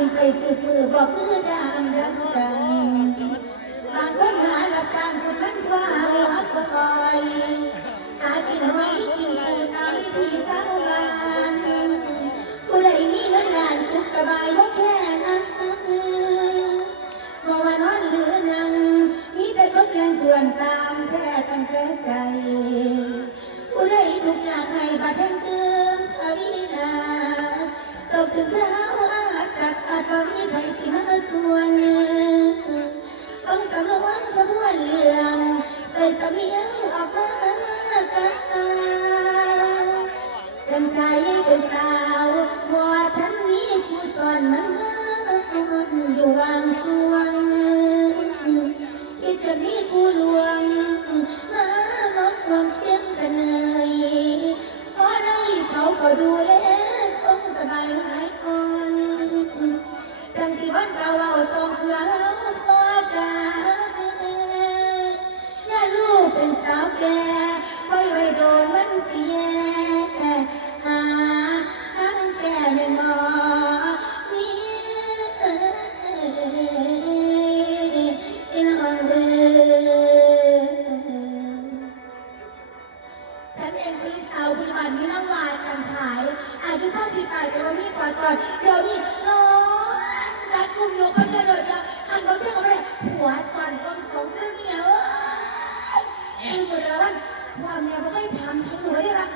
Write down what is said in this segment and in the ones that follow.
กินไปสืบมือบอกคือดามดำกันบางคนหาหลักการคนนั้นว่าหัวก็อ่อยหากินหอยกินปูตามวิถีชาวบ้านผู้ใดมีเงินล้านสุขสบายบ่แค่นั้นบ่ว่านอนหรือนั่งมีแต่คนเลี้ยงส่วนตามแค่ตั้งแต่ใจผู้ใดทุกอย่างให้บัดเทิงเติมทวีนาตกถึงเท้าอ บ่มีใครสิมาส่วนฟังสำนวนขบวนเรื่อง ก่าเอาสองเครื่องก็จะอย่าลูกเป็นสาวแก่ไว้ไว้โดนมันเสียหาทางแก่ไม่หมอมีอีน้องเอ้ยฉันเองเป็นสาวพิบันมีน้ำวายกันขายอายุสั้นปีกายแต่ว่ามีกว่าก่อนเดี๋ยวนี้น้อ งรัดกุมอยู่คนเดียวเดียวเดียวหันมาเที่ยวกันไปเลยหัวสั่นก้นสองเส้นเหนียวเอ้ยคือและวันความเนี่ยไม่ค่อยทำทิ้งหนูเลยนะ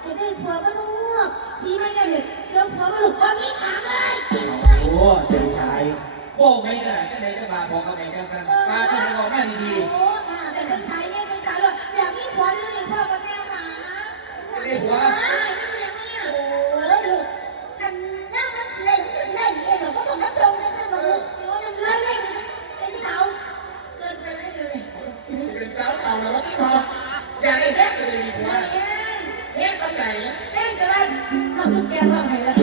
แต่ได้ผัวก็ลูกพี่ไม่ได้เลยเสื้อผัวก็ลูกว่ามีทางเลยโอ้เจ้าชายโบ้ไม่กระดาษจะไหนจะมาพอกับแม่กันสันมาที่ไหนบอกแม่ดีโอ้ค่ะแต่คนไทยเนี่ยเป็นสาวเลยอยากมีผัวจะได้อกับแม่ค่ะๆไม่ได้ผัว สาวเก่าแล้วที่พออยากได้แท้เลยมีผัวเอ๊ะเฮ็ดคนไหนเอ๊ะแต่ว่าเราตุ๊กแกว่าไงล่ะ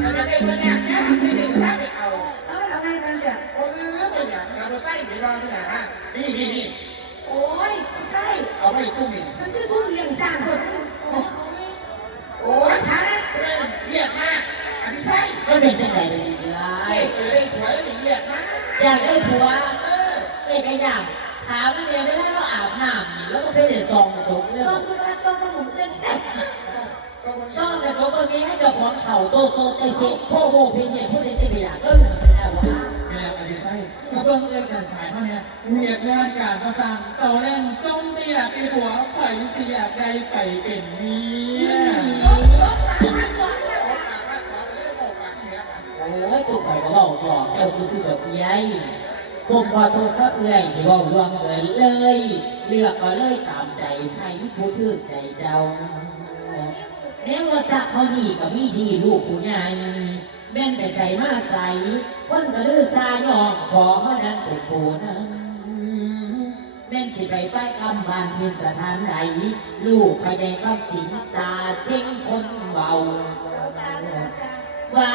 เราจะได้ตัวเนี่ยเนี่ยไม่ได้ถ้าไปเอาเราเอาไงกันเนี่ยโอ้เออเป็นอย่างเราไปใต้หรือรอที่ไหนฮะนี่นี่นี่โอ้ยไม่ใช่เอาไปตุ้มนี่มันคือทุ่งเลี้ยงสร้างคนโอ้ยท้าเรียกมากอันนี้ใช่ก็เป็นจังไดเลยล่ะไอ้เออได้ผัวเรียกมากอยากได้ผัว เออเอ้ยก็อยากถามว่าเนี่ยเวลาเราอาบน้ำแล้วก็เคยเห็นซองกระจกเนี่ยส้มคือว่าส้มกระหมุนเล่นก็มันซองกระจกบางทีให้เจ้าของเข่าโตโซเตเซพ่อโมเพนเนี่ยพูดได้สิบอย่างก็เหมือนกันแล้วว่าแม่อดีใช่กระเบื้องเอื้อนกันชายเท่านี้เมียงานการประสานเสาแรงจมตียกเป็นผัวไข่สิอยากใดไปเป็นเมียโอ้ปากว่กปากเสียปากโอ้ยตุกไข่ก็บอกหลอกเจ้าคือสิแบบใหญ่ ผมขอโทษครับเอื้อยที่บอกรวมเกินเลย เลือกก็เลยตามใจให้ผู้ถือใจเจ้าแม้ว่าสักเขาดีก็มีดีลูกผู้ใหญ่แม่นไปใส่มาใส่คนก็ลือซายอกขอมานั้นเป็นผู้นั้นแม่นสิไปไปกำบานที่สถานใดลูกไปได้กับสินสาเสียงคนเบาว่า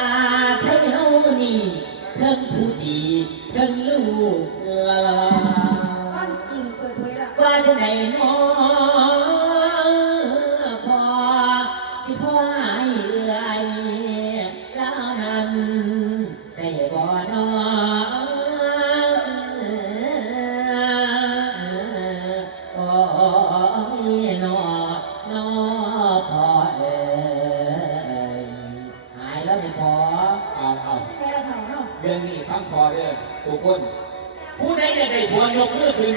ไทยเฮานี่ เทิงผู้ดีเทิงลูกหลาบ้านจริงเปิดเผยละว่าจะไหนน้อพอที่พ่อให้เอื้อยล้วนั้นได้บ่น้อโอ้ยน้อน้อพอ เอ้ยหายแล้วาเอาแม่เขาเนาะเรื่องนี้ฟังพอเด้อทุกคนผู้ใดจะได้ผัวยกมือขึ้น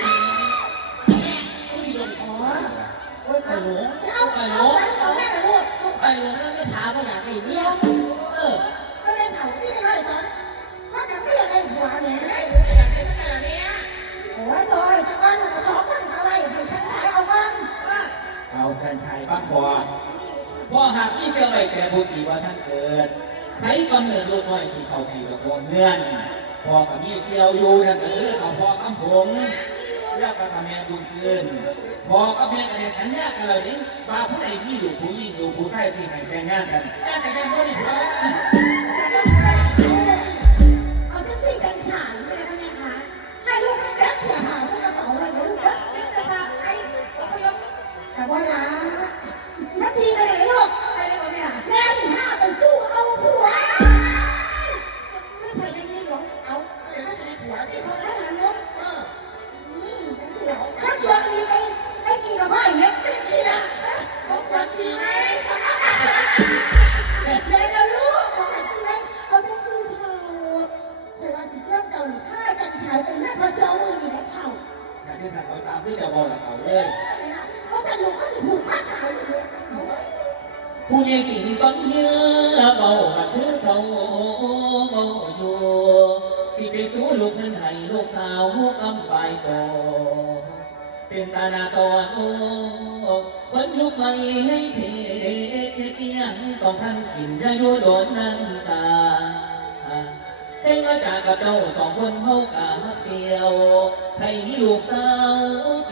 โอ้ยขนมเอาเอาเอาแม่ละลูกไอ้หลวงแล้วไม่ถามว่าอยากได้เมียเออไม่ได้เผาที่ไม่ได้สอนเพราะจะไม่อยากได้ผัวเนี่ยไอ้หนูไอ้หลังไอ้ขนาดนี้โอ้ยตอยตะก้อนมันก็ท้องมันเอาไว้ให้ทั้งหลายเอาบ้างเอาท่านชายฟังพอพ่อหากที่เชื่อไว้แต่บุตรีว่าท่านเกิด ใช้กำเนิดลูกน้อยที่เขาผีกับโคนเงื่อนพ่อกับมีเสียวอยู่นั่นก็คือเขาพ่อคำผงเรียกกับแม่บุญคืนพ่อกับแม่กันสัญญากันเลยนี่ว่าผู้ใดมีอยู่ผู้ยิ่งอยู่ผู้ใส่สิ่งไหนแต่งงานกันแต่แต่ยังไม่ได้ สิงฟังเนื้อเบากับคือเขาเบาอยู่สิไปสู้ลูกนั้นให้ลูกสาวหัวกำไปโตเป็นตาหนาตอนโอ้คนลุกไม่ให้เทเอียงต้องท่านกินได้ดูโดนน้ำตาเต้นมาจากกับเจ้าสองคนเขากาเสียวให้มีลูกสาวเ